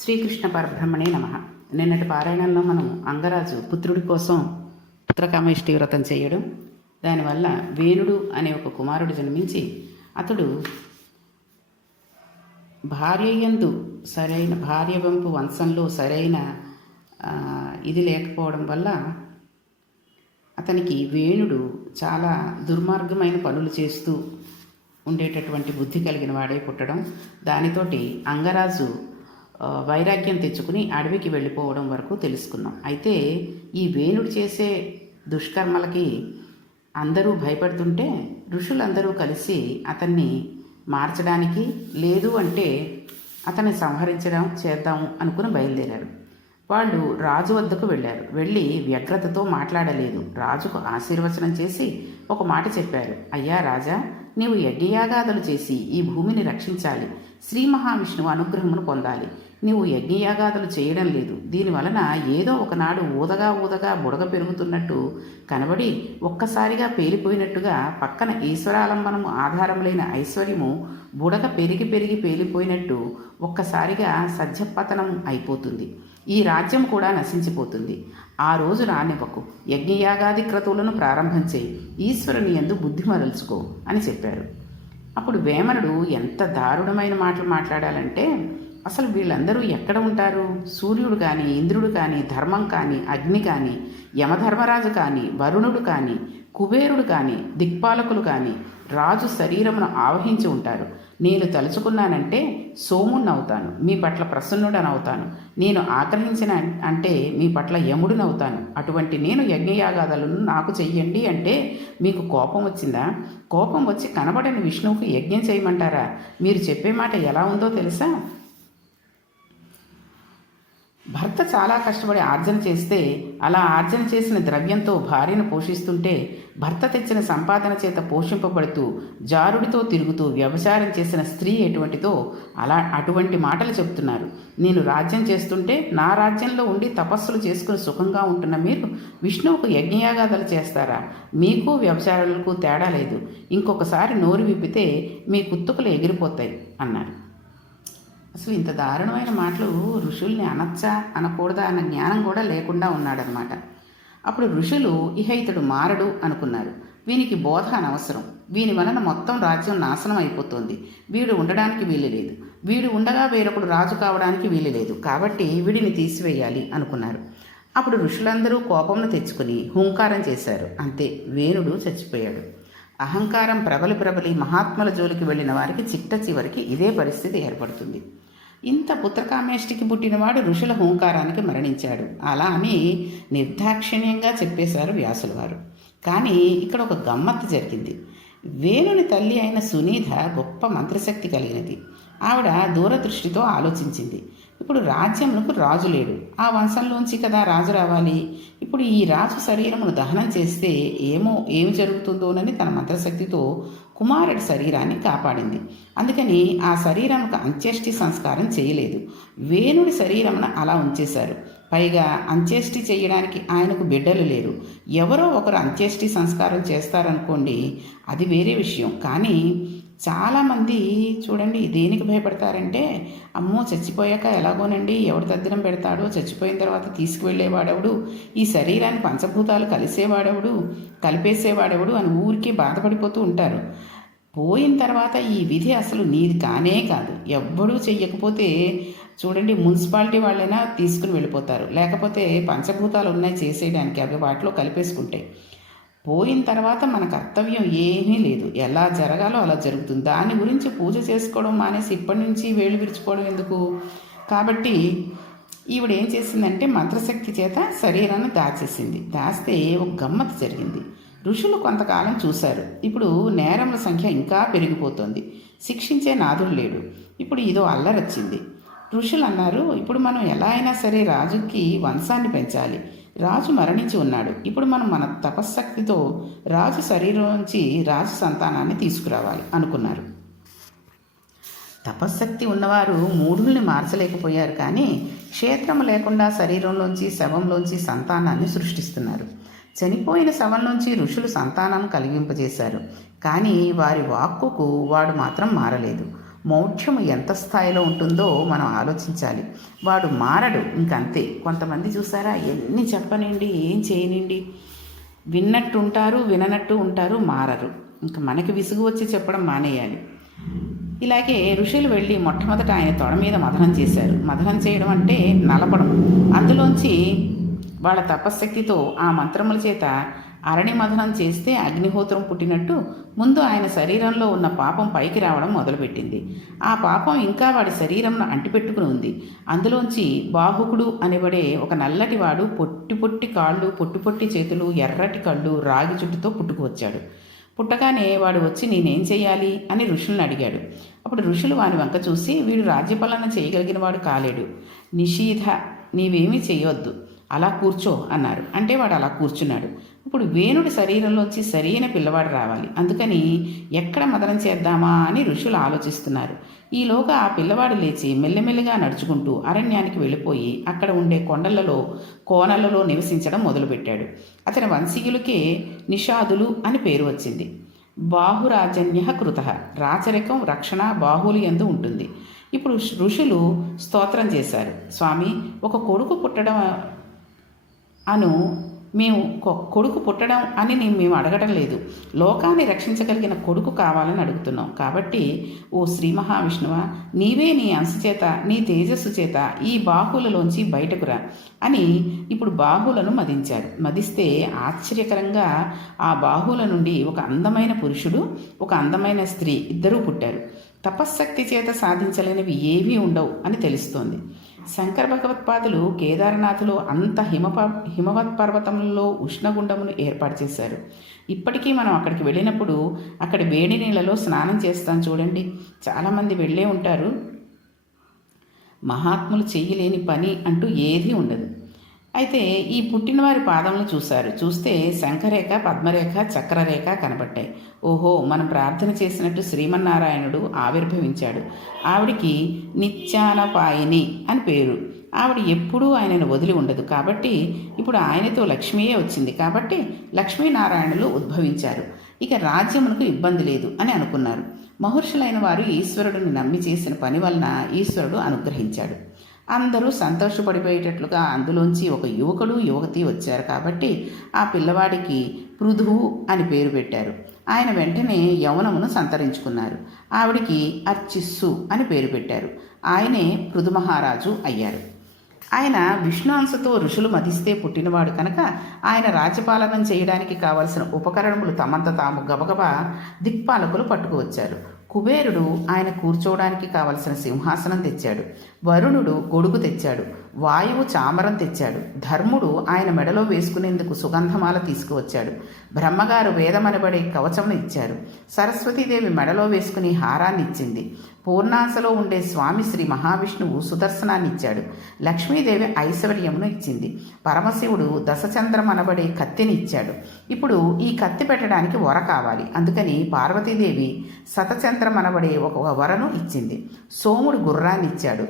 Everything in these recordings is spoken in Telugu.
శ్రీకృష్ణ పరబ్రహ్మణే నమః. నిన్నటి పారాయణంలో మనం అంగరాజు పుత్రుడి కోసం పుత్రకామేష్టి వ్రతం చేయడం, దానివల్ల వేణుడు అనే ఒక కుమారుడు జన్మించి అతడు భార్యయందు సరైన భార్యవంపు వంశంలో సరైన ఇది లేకపోవడం వల్ల అతనికి వేణుడు చాలా దుర్మార్గమైన పనులు చేస్తూ ఉండేటటువంటి బుద్ధి కలిగిన వాడే పుట్టడం, దానితోటి అంగరాజు వైరాగ్యం తెచ్చుకుని అడవికి వెళ్ళిపోవడం వరకు తెలుసుకున్నాం. అయితే ఈ వేణుడు చేసే దుష్కర్మలకి అందరూ భయపడుతుంటే ఋషులందరూ కలిసి అతన్ని మార్చడానికి, లేదు అంటే అతన్ని సంహరించడం చేద్దాము అనుకుని బయలుదేరారు. వాళ్ళు రాజు వద్దకు వెళ్ళారు. వెళ్ళి వ్యగ్రతతో మాట్లాడలేదు. రాజుకు ఆశీర్వచనం చేసి ఒక మాట చెప్పారు. అయ్యా రాజా, నీవు యజ్ఞయాగాదులు చేసి ఈ భూమిని రక్షించాలి, శ్రీ మహావిష్ణువు అనుగ్రహమును పొందాలి. నీవు యజ్ఞయాగాదులు చేయడం లేదు. దీనివలన ఏదో ఒకనాడు ఊదగా బుడగ పెరుగుతున్నట్టు కనబడి ఒక్కసారిగా పేలిపోయినట్టుగా పక్కన ఈశ్వరాలంబనము ఆధారములైన ఐశ్వర్యము బుడగ పెరిగి పేలిపోయినట్టు ఒక్కసారిగా సజ్జపతనం అయిపోతుంది. ఈ రాజ్యం కూడా నశించిపోతుంది. ఆ రోజు రానివ్వకు, యజ్ఞయాగాది క్రతువులను ప్రారంభం చేయి, ఈశ్వరుని యందు బుద్ధి మరల్చుకో అని చెప్పారు. అప్పుడు వేమనుడు ఎంత దారుణమైన మాటలు మాట్లాడాలంటే, అసలు వీళ్ళందరూ ఎక్కడ ఉంటారు? సూర్యుడు కానీ, ఇంద్రుడు కానీ, ధర్మం కానీ, అగ్ని కానీ, యమధర్మరాజు కానీ, వరుణుడు కానీ, కుబేరుడు కానీ, దిక్పాలకులు కానీ రాజు శరీరమును ఆవహించి ఉంటారు. నేను తలుచుకున్నానంటే సోముణ్ణవుతాను, మీ పట్ల ప్రసన్నుడనవుతాను. నేను ఆగ్రహించిన అంటే మీ పట్ల యముడినవుతాను. అటువంటి నేను యజ్ఞయాగాదులను నాకు చెయ్యండి అంటే మీకు కోపం వచ్చిందా? కోపం వచ్చి కనబడని విష్ణువుకు యజ్ఞం చేయమంటారా? మీరు చెప్పే మాట ఎలా ఉందో తెలుసా? భర్త చాలా కష్టపడి ఆర్జన చేస్తే, అలా ఆర్జన చేసిన ద్రవ్యంతో భార్యను పోషిస్తుంటే, భర్త తెచ్చిన సంపాదన చేత పోషింపబడుతూ జారుడితో తిరుగుతూ వ్యభిచారం చేసిన స్త్రీ ఎటువంటిదో అటువంటి మాటలు చెప్తున్నారు. నేను రాజ్యం చేస్తుంటే నా రాజ్యంలో ఉండి తపస్సులు చేసుకుని సుఖంగా ఉంటున్న మీరు విష్ణువుకు యజ్ఞయాగాదాలు చేస్తారా? మీకు వ్యభిచారాలకు తేడా లేదు. ఇంకొకసారి నోరు విప్పితే మీ కుత్తుకలు ఎగిరిపోతాయి అన్నారు. అసలు ఇంత దారుణమైన మాటలు ఋషుల్ని అనొచ్చా అనకూడదా అన్న జ్ఞానం కూడా లేకుండా ఉన్నాడనమాట. అప్పుడు ఋషులు ఇతడు మారడు అనుకున్నారు. వీనికి బోధ అనవసరం, వీని వలన మొత్తం రాజ్యం నాశనం అయిపోతుంది, వీడు ఉండడానికి వీలు లేదు, వీడు ఉండగా వేరొకడు రాజు కావడానికి వీలు లేదు, కాబట్టి వీడిని తీసివేయాలి అనుకున్నారు. అప్పుడు ఋషులందరూ కోపంను తెచ్చుకుని హుంకారం చేశారు. అంతే, వేణుడు చచ్చిపోయాడు. అహంకారం ప్రబలి మహాత్ముల జోలికి వెళ్ళిన వారికి చివరికి ఇదే పరిస్థితి ఏర్పడుతుంది. ఇంత పుత్రకామేష్టికి పుట్టినవాడు ఋషుల హుంకారానికి మరణించాడు అలా అని నిర్దాక్షిణ్యంగా చెప్పేశారు వ్యాసుల వారు. కానీ ఇక్కడ ఒక గమ్మత్తు జరిగింది. వేణుని తల్లి అయిన సునీధ గొప్ప మంత్రశక్తి కలిగినది. ఆవిడ దూరదృష్టితో ఆలోచించింది. ఇప్పుడు రాజ్యమునకు రాజు లేడు, ఆ వంశంలోంచి కదా రాజు రావాలి. ఇప్పుడు ఈ రాజు శరీరమును దహనం చేస్తే ఏమి జరుగుతుందోనని తన మంత్రశక్తితో కుమారుడి శరీరాన్ని కాపాడింది. అందుకని ఆ శరీరానికి అంత్యేష్టి సంస్కారం చేయలేదు. వేణుడి శరీరమును అలా ఉంచేశారు. పైగా అంత్యేష్టి చేయడానికి ఆయనకు బిడ్డలు లేరు. ఎవరో ఒకరు అంత్యేష్టి సంస్కారం చేస్తారనుకోండి, అది వేరే విషయం. కానీ చాలామంది చూడండి దేనికి భయపడతారంటే, అమ్మో చచ్చిపోయాక ఎలాగోనండి, ఎవడు తద్దినం పెడతాడో, చచ్చిపోయిన తర్వాత తీసుకువెళ్ళేవాడెవడు, ఈ శరీరాన్ని పంచభూతాలు కలిపేసేవాడెవడు అని ఊరికే బాధపడిపోతూ ఉంటారు. పోయిన తర్వాత ఈ విధి అసలు నీది కానే కాదు. ఎవ్వడూ చెయ్యకపోతే చూడండి, మున్సిపాలిటీ వాళ్ళైనా తీసుకుని వెళ్ళిపోతారు, లేకపోతే పంచభూతాలు ఉన్నాయి చేసేయడానికి, అవి వాటిలో కలిపేసుకుంటాయి. పోయిన తర్వాత మన కర్తవ్యం ఏమీ లేదు, ఎలా జరగాలో అలా జరుగుతుంది. దాని గురించి పూజ చేసుకోవడం మానేసి ఇప్పటి నుంచి వేళ్ళు విరుచుకోవడం ఎందుకు? కాబట్టి ఈవిడ ఏం చేసిందంటే మంత్రశక్తి చేత శరీరాన్ని దాచేసింది. దాస్తే ఒక గమ్మత్తు జరిగింది. ఋషులు కొంతకాలం చూశారు. ఇప్పుడు నేరముల సంఖ్య ఇంకా పెరిగిపోతుంది, శిక్షించే నాదుడు లేడు. ఇప్పుడు ఇదో అల్లరొచ్చింది. ఋషులు అన్నారు, ఇప్పుడు మనం ఎలా అయినా సరే రాజుకి వంశాన్ని పెంచాలి. రాజు మరణించి ఉన్నాడు. ఇప్పుడు మనం మన తపశ్శక్తితో రాజు శరీరం నుంచి రాజు సంతానాన్ని తీసుకురావాలి అనుకున్నారు. తపశ్శక్తి ఉన్నవారు మూఢుల్ని మార్చలేకపోయారు, కానీ క్షేత్రం లేకుండా శరీరంలోంచి శవంలోంచి సంతానాన్ని సృష్టిస్తున్నారు. చనిపోయిన శవం నుంచి ఋషులు సంతానం కలిగింపజేశారు, కానీ వారి వాక్కుకు వాడు మాత్రం మారలేదు. మౌఢ్యము ఎంత స్థాయిలో ఉంటుందో మనం ఆలోచించాలి. వాడు మారడు, ఇంకంతే. కొంతమంది చూసారా, ఎన్ని చెప్పనండి, ఏం చేయనండి, విన్నట్టు ఉంటారు, విననట్టు ఉంటారు, మారరు. ఇంకా మనకి విసుగు వచ్చి చెప్పడం మానేయాలి. ఇలాగే ఋషులు వెళ్ళి మొట్టమొదట ఆయన తొడ మీద మథనం చేశారు. మథనం చేయడం అంటే నలపడం. అందులోంచి వాళ్ళ తపశ్శక్తితో ఆ మంత్రముల చేత అరణి మథనం చేస్తే అగ్నిహోత్రం పుట్టినట్టు ముందు ఆయన శరీరంలో ఉన్న పాపం పైకి రావడం మొదలుపెట్టింది. ఆ పాపం ఇంకా వాడి శరీరంను అంటిపెట్టుకుని ఉంది. అందులోంచి బాహుకుడు అనబడే ఒక నల్లటివాడు, పొట్టి పొట్టి కాళ్ళు, పొట్టి పొట్టి చేతులు, ఎర్రటి కళ్ళు, రాగి జుట్టుతో పుట్టుకువచ్చాడు. పుట్టగానే వాడు వచ్చి నేనేం చెయ్యాలి అని ఋషులను అడిగాడు. అప్పుడు ఋషులు వాని వంక చూసి, వీడు రాజ్యపాలన చేయగలిగిన వాడు కాలేడు, నిషీధ, నీవేమీ చేయొద్దు, అలా కూర్చో అన్నారు. అంటే వాడు అలా కూర్చున్నాడు. ఇప్పుడు వేణుడి శరీరంలోంచి సరైన పిల్లవాడు రావాలి, అందుకని ఎక్కడ మదనం చేద్దామా అని ఋషులు ఆలోచిస్తున్నారు. ఈలోగా ఆ పిల్లవాడు లేచి మెల్లమెల్లగా నడుచుకుంటూ అరణ్యానికి వెళ్ళిపోయి అక్కడ ఉండే కొండలలో కోనలలో నివసించడం మొదలుపెట్టాడు. అతని వంశీయులకే నిషాదులు అని పేరు వచ్చింది. బాహురాజన్య కృత, రాచరికం, రక్షణ బాహులు యందు ఉంటుంది. ఇప్పుడు ఋషులు స్తోత్రం చేశారు. స్వామి, ఒక కొడుకు పుట్టడం అను మేము కొడుకు పుట్టడం అని మేము అడగటం లేదు, లోకాన్ని రక్షించగలిగిన కొడుకు కావాలని అడుగుతున్నాం. కాబట్టి ఓ శ్రీ మహావిష్ణువా, నీవే నీ అంశచేత, నీ తేజస్సు చేత ఈ బాహులలోంచి బయటకురా అని ఇప్పుడు బాహులను మదించారు. మదిస్తే ఆశ్చర్యకరంగా ఆ బాహుల నుండి ఒక అందమైన పురుషుడు, ఒక అందమైన స్త్రీ ఇద్దరూ పుట్టారు. తపశ్శక్తి చేత సాధించలేనివి ఏవీ ఉండవు అని తెలుస్తోంది. శంకర భగవత్పాదులు కేదారనాథులో అంత హిమవత్ పర్వతంలో ఉష్ణగుండమును ఏర్పాటు చేశారు. ఇప్పటికీ మనం అక్కడికి వెళ్ళినప్పుడు అక్కడి వేడి నీళ్ళలో స్నానం చేస్తాం చూడండి. చాలామంది వెళ్ళే ఉంటారు. మహాత్ములు చెయ్యలేని పని అంటూ ఏదీ ఉండదు. అయితే ఈ పుట్టినవారి పాదములు చూశారు. చూస్తే శంఖరేఖ, పద్మరేఖ, చక్రరేఖ కనబడ్డాయి. ఓహో, మనం ప్రార్థన చేసినట్టు శ్రీమన్నారాయణుడు ఆవిర్భవించాడు. ఆవిడికి నిత్యానపాయిని అని పేరు. ఆవిడ ఎప్పుడూ ఆయనను వదిలి ఉండదు. కాబట్టి ఇప్పుడు ఆయనతో లక్ష్మీయే వచ్చింది. కాబట్టి లక్ష్మీనారాయణులు ఉద్భవించారు. ఇక రాజ్యమునకు ఇబ్బంది లేదు అని అనుకున్నారు. మహర్షులైన వారు ఈశ్వరుడిని నమ్మి చేసిన పని వలన ఈశ్వరుడు అనుగ్రహించాడు. అందరూ సంతోషపడిపోయేటట్లుగా అందులోంచి ఒక యువకుడు, యువతి వచ్చారు. కాబట్టి ఆ పిల్లవాడికి పృథువు అని పేరు పెట్టారు. ఆయన వెంటనే యౌవనమును సంతరించుకున్నారు. ఆవిడికి అర్చిస్సు అని పేరు పెట్టారు. ఆయనే పృథు మహారాజు అయ్యారు. ఆయన విష్ణు అంశతో ఋషులు మదిస్తే పుట్టినవాడు కనుక ఆయన రాజ్యపాలనం చేయడానికి కావలసిన ఉపకరణములు తమంత తాము గబగబా దిక్పాలకులు పట్టుకువచ్చారు. కుబేరుడు ఆయన కూర్చోవడానికి కావలసిన సింహాసనం తెచ్చాడు. వరుణుడు గొడుగు తెచ్చాడు. వాయువు చామరం తెచ్చాడు. ధర్ముడు ఆయన మెడలో వేసుకునేందుకు సుగంధమాల తీసుకువచ్చాడు. బ్రహ్మగారు వేదమనబడే కవచమును ఇచ్చారు. సరస్వతీదేవి మెడలో వేసుకుని హారాన్ని ఇచ్చింది. పూర్ణాసలో ఉండే స్వామి శ్రీ మహావిష్ణువు సుదర్శనాన్ని ఇచ్చాడు. లక్ష్మీదేవి ఐశ్వర్యమును ఇచ్చింది. పరమశివుడు దశచంద్రం అనబడే కత్తిని ఇచ్చాడు. ఇప్పుడు ఈ కత్తి పెట్టడానికి వర కావాలి. అందుకని పార్వతీదేవి శతచంద్రం అనబడే ఒక వరను ఇచ్చింది. సోముడు గుర్రాన్ని ఇచ్చాడు.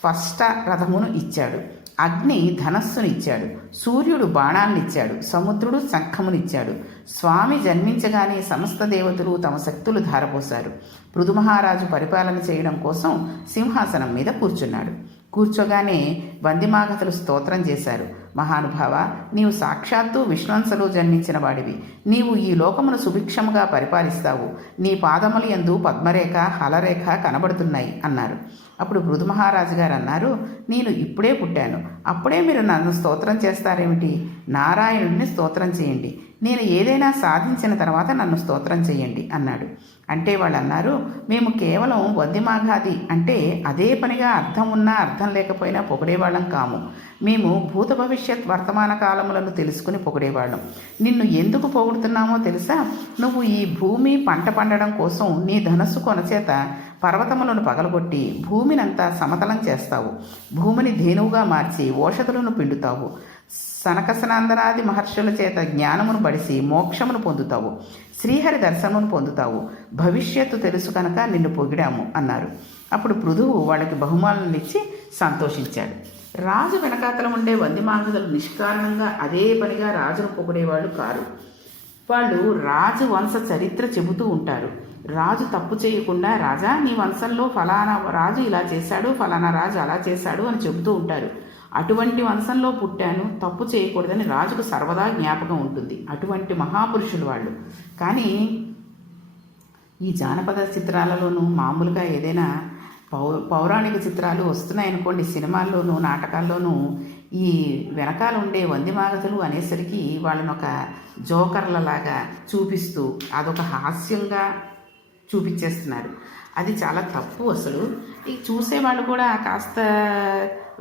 త్వష్ట రథమును ఇచ్చాడు. అగ్ని ధనస్సును ఇచ్చాడు. సూర్యుడు బాణాలనిచ్చాడు. సముద్రుడు శంఖమునిచ్చాడు. స్వామి జన్మించగానే సమస్త దేవతలు తమ శక్తులు ధారపోశారు. పృథు మహారాజు పరిపాలన చేయడం కోసం సింహాసనం మీద కూర్చున్నాడు. కూర్చోగానే వందిమాగతలు స్తోత్రం చేశారు. మహానుభావ, నీవు సాక్షాత్తు విష్ణువంశలో జన్మించిన వాడివి. నీవు ఈ లోకమును సుభిక్షముగా పరిపాలిస్తావు. నీ పాదముల యందు పద్మరేఖ, హలరేఖ కనబడుతున్నాయి అన్నారు. అప్పుడు పృథు మహారాజు గారు అన్నారు, నేను ఇప్పుడే పుట్టాను, అప్పుడే మీరు నన్ను స్తోత్రం చేస్తారేమిటి? నారాయణుడిని స్తోత్రం చేయండి. నేను ఏదైనా సాధించిన తర్వాత నన్ను స్తోత్రం చేయండి అన్నాడు. అంటే వాళ్ళు అన్నారు, మేము కేవలం వందిమాఘాది అంటే అదే పనిగా అర్థం ఉన్నా అర్థం లేకపోయినా పొగిడేవాళ్ళం కాము. మేము భూత భవిష్యత్ వర్తమాన కాలములను తెలుసుకుని పొగిడేవాళ్ళం. నిన్ను ఎందుకు పొగుడుతున్నామో తెలుసా? నువ్వు ఈ భూమి పంట పండడం కోసం నీ ధనస్సు కొనచేత పర్వతములను పగలగొట్టి భూమినంతా సమతలం చేస్తావు. భూమిని ధేనువుగా మార్చి ఓషధులను పిండుతావు. సనకసనందనాది మహర్షుల చేత జ్ఞానమును బడిసి మోక్షమును పొందుతావు. శ్రీహరి దర్శనమును పొందుతావు. భవిష్యత్తు తెలుసు కనుక నిన్ను పొగిడాము అన్నారు. అప్పుడు పృథువు వాళ్ళకి బహుమానాలను ఇచ్చి సంతోషించాడు. రాజు వెనకాతల ఉండే వందిమాగధులు నిష్కారణంగా అదే పనిగా రాజును పొగిడేవాళ్ళు కారు. వాళ్ళు రాజు వంశ చరిత్ర చెబుతూ ఉంటారు. రాజు తప్పు చేయకుండా, రాజా నీ వంశంలో ఫలానా రాజు ఇలా చేశాడు, ఫలానా రాజు అలా చేశాడు అని చెబుతూ ఉంటారు. అటువంటి వంశంలో పుట్టాను, తప్పు చేయకూడదని రాజుకు సర్వదా జ్ఞాపకం ఉంటుంది. అటువంటి మహాపురుషులు వాళ్ళు. కానీ ఈ జానపద చిత్రాలలోనూ మామూలుగా ఏదైనా పౌరాణిక చిత్రాలు వస్తున్నాయనుకోండి, సినిమాల్లోనూ నాటకాల్లోనూ ఈ వెనకాల ఉండే వందిమాగతులు అనేసరికి వాళ్ళని ఒక జోకర్లలాగా చూపిస్తూ అదొక హాస్యంగా చూపించేస్తున్నారు. అది చాలా తప్పు అసలు. ఈ చూసేవాళ్ళు కూడా కాస్త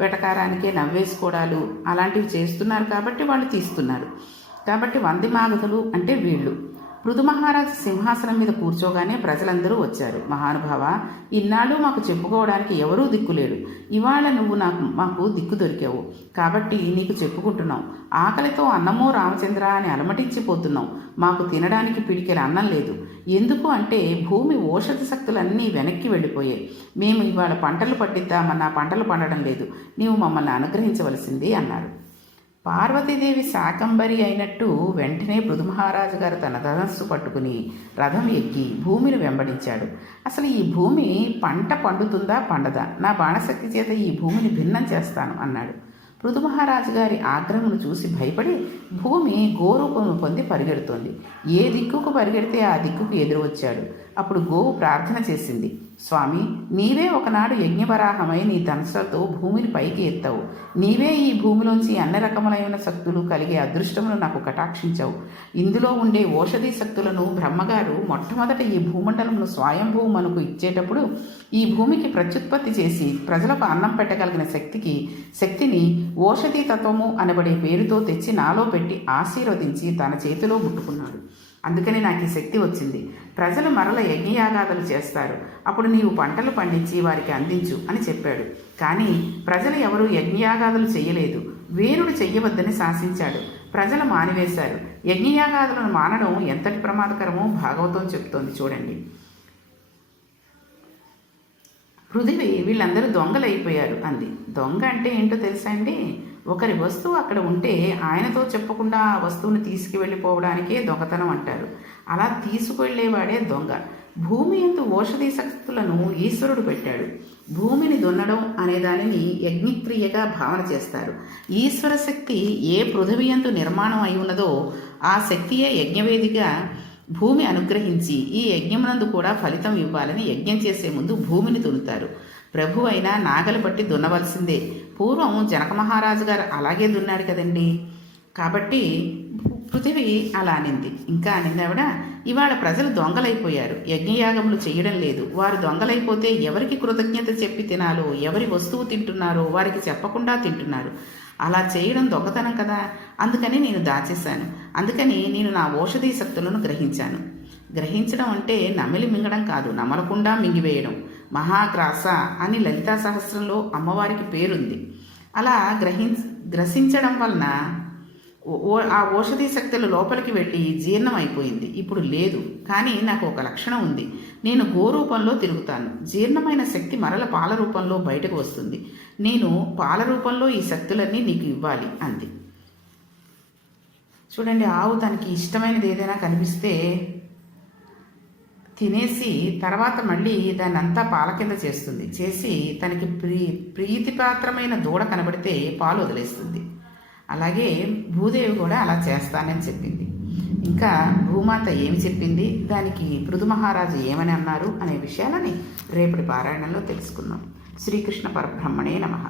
వెటకారానికే నవ్వేసుకోవడాలు అలాంటివి చేస్తున్నారు కాబట్టి వాళ్ళు తీస్తున్నారు. కాబట్టి వందిమాగతులు అంటే వీళ్ళు. పృథు మహారాజు సింహాసనం మీద కూర్చోగానే ప్రజలందరూ వచ్చారు. మహానుభావ, ఇన్నాళ్ళు మాకు చెప్పుకోవడానికి ఎవరూ దిక్కులేడు. ఇవాళ నువ్వు మాకు దిక్కు దొరికావు కాబట్టి నీకు చెప్పుకుంటున్నాం. ఆకలితో అన్నమో రామచంద్ర అని అలమటించిపోతున్నాం. మాకు తినడానికి పిడికెల అన్నం లేదు. ఎందుకు అంటే భూమి ఓషధ శక్తులన్నీ వెనక్కి వెళ్ళిపోయాయి. మేము ఇవాళ పంటలు పట్టిద్దామన్నా పంటలు పండడం లేదు. నీవు మమ్మల్ని అనుగ్రహించవలసింది అన్నారు. పార్వతీదేవి శాకంబరి అయినట్టు వెంటనే పృథు మహారాజు గారు తన ధనస్సు పట్టుకుని రథం ఎక్కి భూమిని వెంబడించాడు. అసలు ఈ భూమి పంట పండుతుందా పండదా, నా బాణశక్తి చేత ఈ భూమిని భిన్నం చేస్తాను అన్నాడు. పృథు మహారాజు గారి ఆగ్రహమును చూసి భయపడి భూమి గోరూపమును పొంది పరిగెడుతోంది. ఏ దిక్కుకు పరిగెడితే ఆ దిక్కుకు ఎదురు వచ్చాడు. అప్పుడు గోవు ప్రార్థన చేసింది, స్వామి, నీవే ఒకనాడు యజ్ఞవరాహమై నీ ధనస్సులతో భూమిని పైకి ఎత్తావు. నీవే ఈ భూమిలోంచి అన్ని రకములైన శక్తులు కలిగే అదృష్టమును నాకు కటాక్షించావు. ఇందులో ఉండే ఓషధీ శక్తులను బ్రహ్మగారు మొట్టమొదట ఈ భూమండలంలో స్వయంభూ మనకు ఇచ్చేటప్పుడు ఈ భూమికి ప్రత్యుత్పత్తి చేసి ప్రజలకు అన్నం పెట్టగలిగిన శక్తిని ఓషధీ తత్వము అనబడే పేరుతో తెచ్చి నాలో పెట్టి ఆశీర్వదించి తన చేతిలో ముట్టుకున్నాడు. అందుకని నాకు ఈ శక్తి వచ్చింది. ప్రజలు మరల యజ్ఞయాగాదులు చేస్తారు. అప్పుడు నీవు పంటలు పండించి వారికి అందించు అని చెప్పాడు. కానీ ప్రజలు ఎవరూ యజ్ఞయాగాదులు చెయ్యలేదు. వీరుడు చెయ్యవద్దని శాసించాడు. ప్రజలు మానివేశారు. యజ్ఞయాగాదులను మానడం ఎంతటి ప్రమాదకరమో భాగవతం చెప్తోంది చూడండి. పృథివీ వీళ్ళందరూ దొంగలైపోయారు అంది. దొంగ అంటే ఏంటో తెలుసా అండి? ఒకరి వస్తువు అక్కడ ఉంటే ఆయనతో చెప్పకుండా ఆ వస్తువుని తీసుకువెళ్ళిపోవడానికే దొంగతనం అంటారు. అలా తీసుకువెళ్ళేవాడే దొంగ. భూమి యందు ఓషధీ శక్తులను ఈశ్వరుడు పెట్టాడు. భూమిని దున్నడం అనే దానిని యజ్ఞక్రియగా భావన చేస్తారు. ఈశ్వర శక్తి ఏ పృథివీ యందు నిర్మాణం అయి ఉన్నదో ఆ శక్తియే యజ్ఞవేదిగా భూమి అనుగ్రహించి ఈ యజ్ఞమునందు కూడా ఫలితం ఇవ్వాలని యజ్ఞం చేసే ముందు భూమిని దున్నుతారు. ప్రభు అయినా నాగలి బట్టి దున్నవలసిందే. పూర్వం జనక మహారాజు గారు అలాగే దున్నాడు కదండి. కాబట్టి పృథివీ అలా అనింది. ఇంకా అనింది ఆవిడ, ఇవాళ ప్రజలు దొంగలైపోయారు. యజ్ఞయాగములు చేయడం లేదు. వారు దొంగలైపోతే ఎవరికి కృతజ్ఞత చెప్పి తినాలో, ఎవరి వస్తువు తింటున్నారో వారికి చెప్పకుండా తింటున్నారు. అలా చేయడం దొంగతనం కదా. అందుకని నేను దాచేశాను. అందుకని నేను నా ఓషధీ శక్తులను గ్రహించాను. గ్రహించడం అంటే నమిలి మింగడం కాదు, నమలకుండా మింగివేయడం. మహాగ్రాస అని లలితా సహస్రంలో అమ్మవారికి పేరుంది. అలా గ్రసించడం వలన ఆ ఓషధీ శక్తులు లోపలికి వెళ్ళి జీర్ణం అయిపోయింది. ఇప్పుడు లేదు. కానీ నాకు ఒక లక్షణం ఉంది. నేను గోరూపంలో తిరుగుతాను. జీర్ణమైన శక్తి మరల పాల రూపంలో బయటకు వస్తుంది. నేను పాల రూపంలో ఈ శక్తులన్నీ నీకు ఇవ్వాలి అంది. చూడండి, ఆవు తనకి ఇష్టమైనది ఏదైనా కనిపిస్తే తినేసి తర్వాత మళ్ళీ దాన్ని అంతా పాల కింద చేస్తుంది. చేసి తనకి ప్రీతిపాత్రమైన దూడ కనబడితే పాలు వదిలేస్తుంది. అలాగే భూదేవి కూడా అలా చేస్తానని చెప్పింది. ఇంకా భూమాత ఏమి చెప్పింది, దానికి పృథు మహారాజు ఏమని అన్నారు అనే విషయాలని రేపటి పారాయణంలో తెలుసుకుందాం. శ్రీకృష్ణ పరబ్రహ్మణే నమః.